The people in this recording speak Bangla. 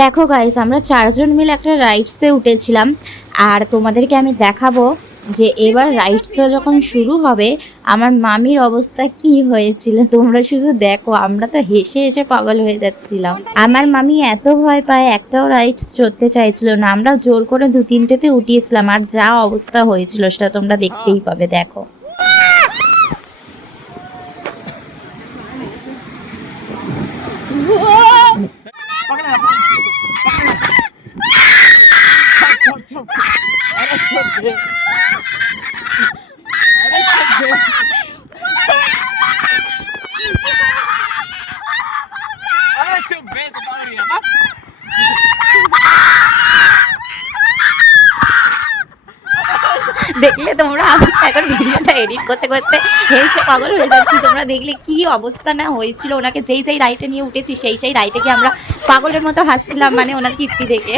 দেখো গাইস, আমরা চারজন মিলে একটা রাইডসে উঠেছিলাম। আর তোমাদেরকে আমি দেখাবো যে এবার রাইডসটা যখন শুরু হবে আমার মামির অবস্থা কি হয়েছিল। তোমরা শুধু দেখো, আমরা তো হেসে হেসে পাগল হয়ে যাচ্ছিলাম। আমার মামি এত ভয় পায়, একটাও রাইডস চড়তে চাইছিল না। আমরা জোর করে 2-3টেতে উঠিয়েছিলাম, আর যা অবস্থা হয়েছিল সেটা তোমরা দেখতেই পাবে। দেখো দেখলে তোমরা, আমি তো এখন ভিডিওটা এডিট করতে করতে হেসে পাগল হয়ে যাচ্ছি। তোমরা দেখলে কি অবস্থা না হয়েছিল। ওনাকে যেই রাইটে নিয়ে উঠেছি সেই রাইটে গিয়ে আমরা পাগলের মতো হাসছিলাম, মানে ওনার কীর্তি দেখে।